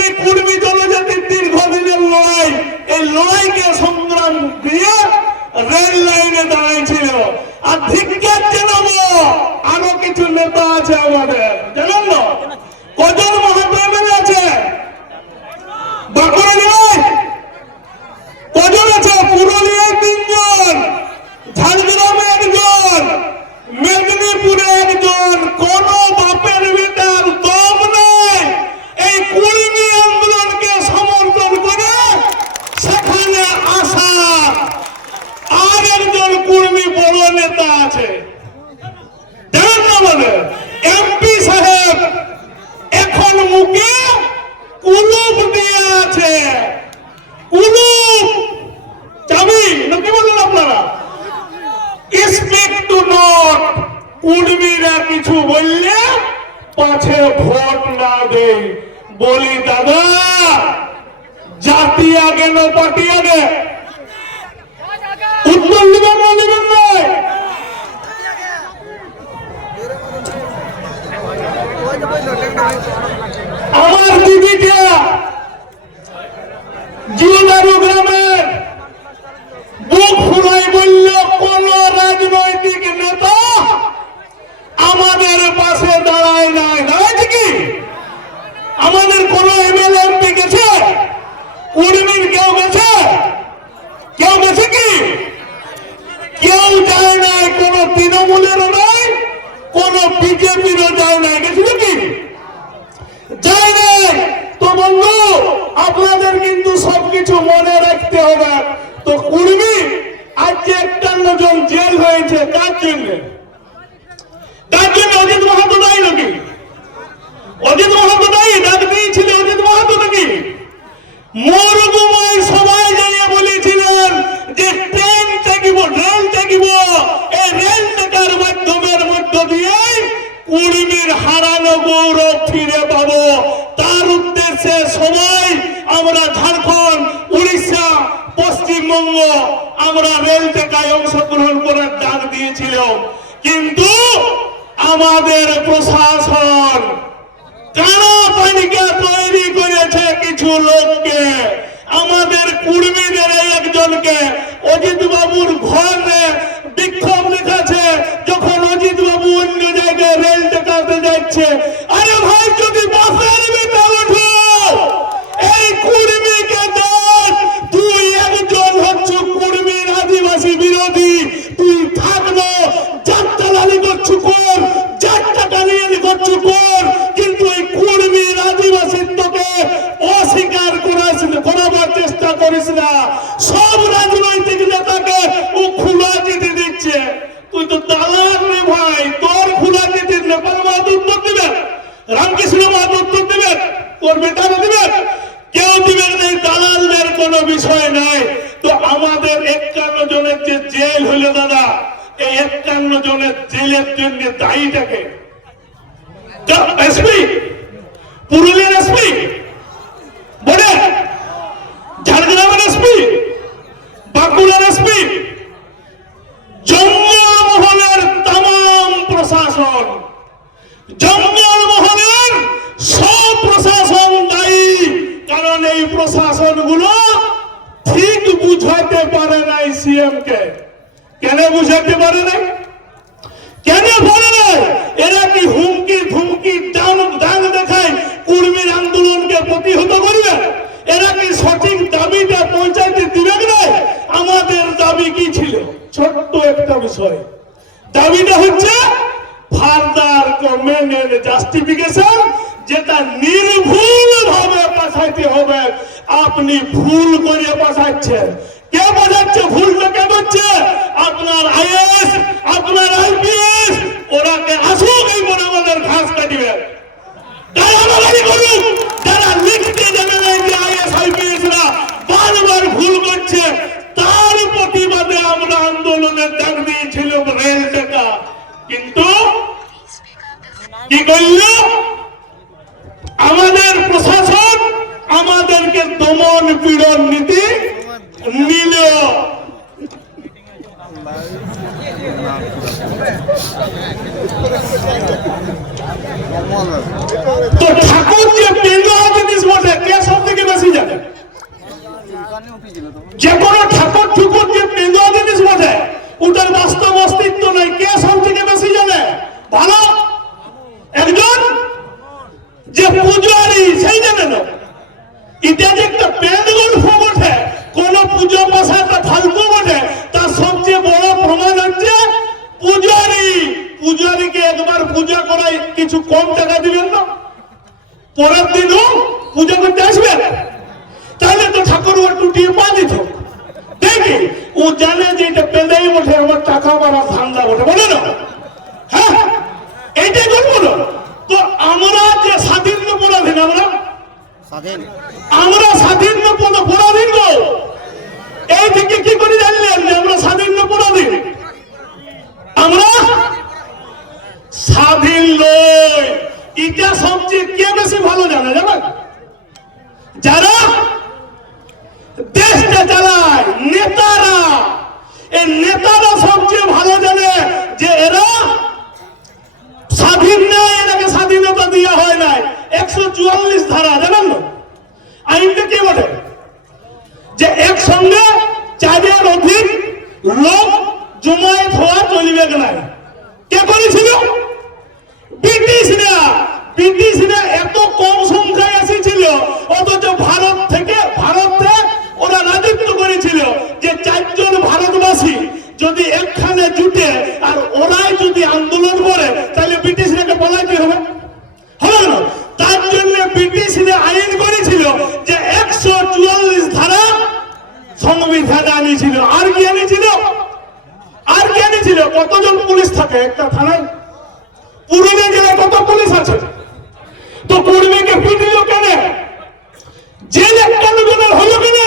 এখানে কুর্মী জনজাতির দীর্ঘদিনের লড়াই, এই লড়াইকে সংগ্রাম দিয়ে রেল লাইনে দাঁড়াইছিল। আর ধিক্কার জানাব, আরও কিছু নেতা আছে আমাদের। জানেন না? কজন বলি দাদা জাতি আগে না পার্টি আগে উত্তর জন জেল হয়েছে জন্য? তার জন্য অজিত মাহাতো দায়ী নাকি? অজিত মাহাতো দায়ী? অজিত নাকি? মরুভূমায় সবাই বলেছিলেন যে ট্রেন থাকিব রেল থাকিব এই রেল মাধ্যমের মধ্য দিয়ে কুড়িমের হারানো গৌরব পশ্চিমবঙ্গ আমরা রেল টেকায় অংশগ্রহণ করার ডাক দিয়েছিল কিন্তু আমাদের প্রশাসন কেন পানিকে তৈরি করেছে কিছু লোককে? আমাদের কুর্মীদের একজনকে অজিত বাবুর ঘরে রামকৃষ্ণ মহাপুর দেবেন ওর বেটারে দেবেন। কেউ দিবেন এই দালালদের কোনো বিষয় নাই। তো আমাদের একান্ন জনের যে জেল হইল দাদা, এই একান্ন জনের জেলের জন্য দায়ীটাকে এসপি, পুরুলিয়ার এসপি বলে ছোট্ট একটা বিষয়। দাবিটা হচ্ছে ফার্দার গভর্নমেন্টের জাস্টিফিকেশন যেটা নির্ভুল ভাবে পাঠাইতে হবে। আপনি ভুল করে পাঠাচ্ছেন। কে বোঝাচ্ছে ভুলটা কে করছে? আপনার আইএস, আপনার আইপিএস ওরাকে আসুক এই মনে আমাদের ঘাস কাটিবে যারা লিখতে জানে না যে আইএস, আইপিএস রা বারবার ভুল করছে আমরা আন্দোলনের ডাক দিয়েছিলাম রেল টাকা কিন্তু কি করল? আমাদের প্রশাসন আমাদেরকে দমন পীড়ন নীতি নিল। তো ঠাকুর যে পেঙ্গা জিনিস বটে কে সব থেকে বেশি জানে যে কোনো ঠাকুর ঠুকুর যে পেঙ্গা জিনিস বটে ওটার বাস্তব অস্তিত্ব নাই কে সব থেকে বেশি জানে ভালো একজন যে পূজারি সেই জানে না এটা যে একটা পেঙ্গল বটে কোন পুজো পাশাটা ফালতু বটে তার সবচেয়ে বড় প্রমাণ হচ্ছে পূজারি পূজারীকে একবার পূজা করায় কিছু কম টাকা দিবেন না পরের দিনও পূজা করতে আসবেন তাহলে তো ঠাকুর ও টুটিয়ে পা দিত দেখি ও জানে যে এটা পেলেই বটে আমার টাকা মারা ধান্দা বটে বলে না হ্যাঁ এইটাই করব না তো আমরা যে স্বাধীন পরাধীন আমরা স্বাধীন আমরা স্বাধীন পদ- পরাধীন গো এই থেকে কি করে জানলেন যে আমরা স্বাধীন পরাধীন আমরা স্বাধীন লই এটা সবচেয়ে কে বেশি ভালো জানে জানেন যারা দেশটা চালায় নেতারা এই নেতারা সবচেয়ে ভালো জানে যে এরা স্বাধীন নাই এটাকে স্বাধীনতা দেওয়া হয় নাই একশো চুয়াল্লিশ ধারা জানেন না আইনটা কি বলে যে একসঙ্গে চারের অধিক লোক জমায়েত হওয়া চলবে না কে করেছিল ব্রিটিশরা ব্রিটিশরা এত কম সংখ্যায় এসেছিল অথচ ভারত থেকে ভারতে ওরা রাজত্ব করেছিল যে চারজন ভারতবাসী যদি একখানে জুটে আর ওরাই যদি আন্দোলন করে তাহলে ব্রিটিশরাকে পালাইতে হবে হবে না তার জন্য ব্রিটিশরা আইন করেছিল যে একশো চুয়াল্লিশ ধারা সংবিধানে আনিয়েছিল। আর কি আনিয়েছিল? আর কি আনিয়েছিল? কতজন পুলিশ থাকে? একটা থানায়। পুরুলিয়া জেলায় কত পুলিশ আছে? তো কর্মীকে পিটিল কেন? জেল একান্ন হলো কেন?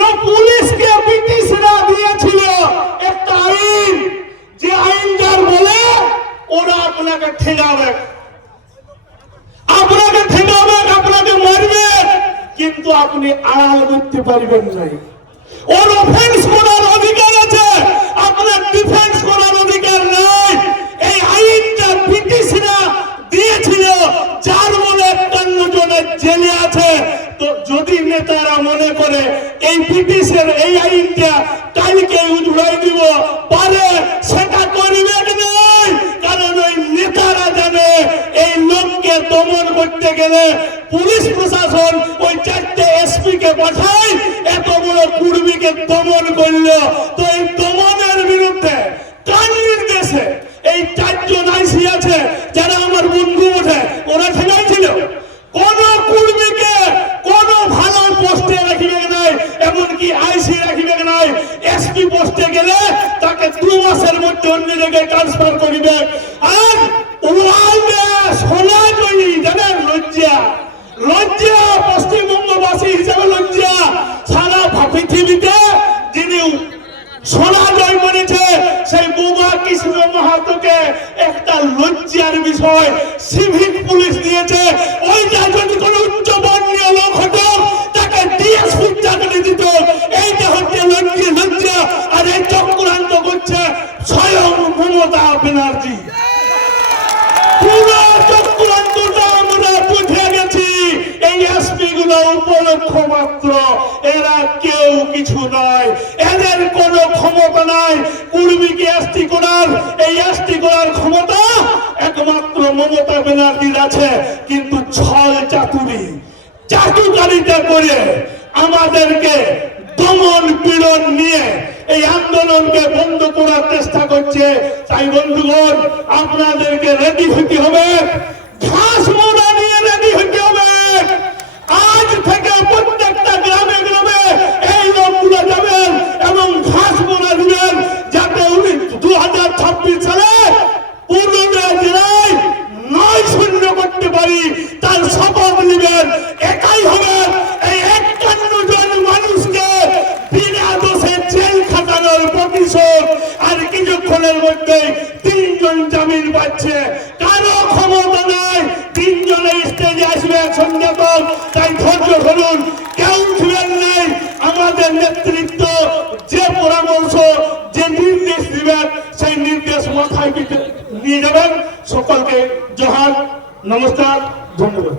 না পুলিশকে ব্রিটিশরা দিয়েছিল একটা আইন। যে আইন যার বলে ওরা আপনাকে ঠেঙাবে আপনাকে কিন্তু আপনি আড়াল করতে পারবেন নাই। ওর অফেন্স করার অধিকার আছে, আপনার ডিফেন্স করার অধিকার নাই। এই আইনটা ব্রিটিশরা দিয়েছিল, যার মনে একান্ন জনের জেলে আছে। তো যদি নেতারা মনে করে, এই ব্রিটিশের এই আইনটা কালকে উজড়াই দিব পারে সেটা করিবে কি নয় কারণ ওই নেতারা জানে এই লোককে দমন করতে গেলে পুলিশ প্রশাসন ওই চারটে এসপি কে পাঠায় এত বড় কুর্মীকে দমন করল তো এই দমনের বিরুদ্ধে কার নির্দেশে এই চারজন আইসি আছে যারা আমার বন্ধু ওঠে ওরা ঠেকাইছিল কোন কুর্মীকে কোন ভালো পোস্টে রাখিবে নাই এমনকি আইসি রাখিবে নাই এসপি পোস্টে গেলে তাকে দু মাসের মধ্যে অন্য জায়গায় ট্রান্সফার করিবে আর ওয়ার্ল্ডে সোনা জয়ী জানেন লজ্জা লজ্জা, পশ্চিমবঙ্গবাসী হিসেবে লজ্জা। সারা পৃথিবীতে যিনি সোনা জয় করেছে, সেই বোমা কৃষ্ণ মাহাতোকে একটা লজ্জার বিষয় সিভিক পুলিশ দিয়েছে। ওইটা যদি কোনো উচ্চ বর্ণীয় লোক হতো, তাকে ডিএসপি চাকরি দিত। এইটা হচ্ছে লজ্জা লজ্জা আর এই চক্রান্ত করছে স্বয়ং মমতা ব্যানার্জি পুরো চক্রান্তটা আমরা বুঝে গেছি এই এসপি গুলো উপলক্ষ মাত্র। এরা কেউ কিছু নয়। এদের কোনো ক্ষমতা নাই। কুর্মীকে এসটি করার? এই এসটি করার ক্ষমতা একমাত্র মমতা ব্যানার্জির আছে। কিন্তু ছল চাতুরি চাটুকারিতা করে আমাদেরকে দমন পীড়ন নিয়ে এই আন্দোলনকে বন্ধ করার চেষ্টা করছে। তাই বন্ধুগণ, আপনাদেরকে রেডি হতে হবে। ঘাস মোড়া নিয়ে রেডি হতে হবে আজ থেকে প্রত্যেকটা গ্রামে গ্রামে এই লোকগুলো যাবেন এবং ঘাস মোড়া দিবেন যাতে উনি দু হাজার ছাব্বিশ সালে পুরুলিয়া জেলায় নয় শূন্য করতে পারি তার শপথ নেবেন একাই হবেন এই একান্ন জন মানুষকে বিনা দোষে জেল খাটানোর প্রতিশোধ আর কিছুক্ষণের মধ্যে তিনজন জামিন পাচ্ছে। কারও ক্ষমতা নাই। তিনজনে স্টেজে আসবে সন্ধ্যাতন তাই ধৈর্য ধরুন। কেউ উঠবেন নাই। আমাদের নেতৃত্ব যে পরামর্শ, যে নির্দেশ দিবেন, সেই নির্দেশ মাথায় নিয়ে যাবেন। সকলকে জহার, নমস্কার, ধন্যবাদ।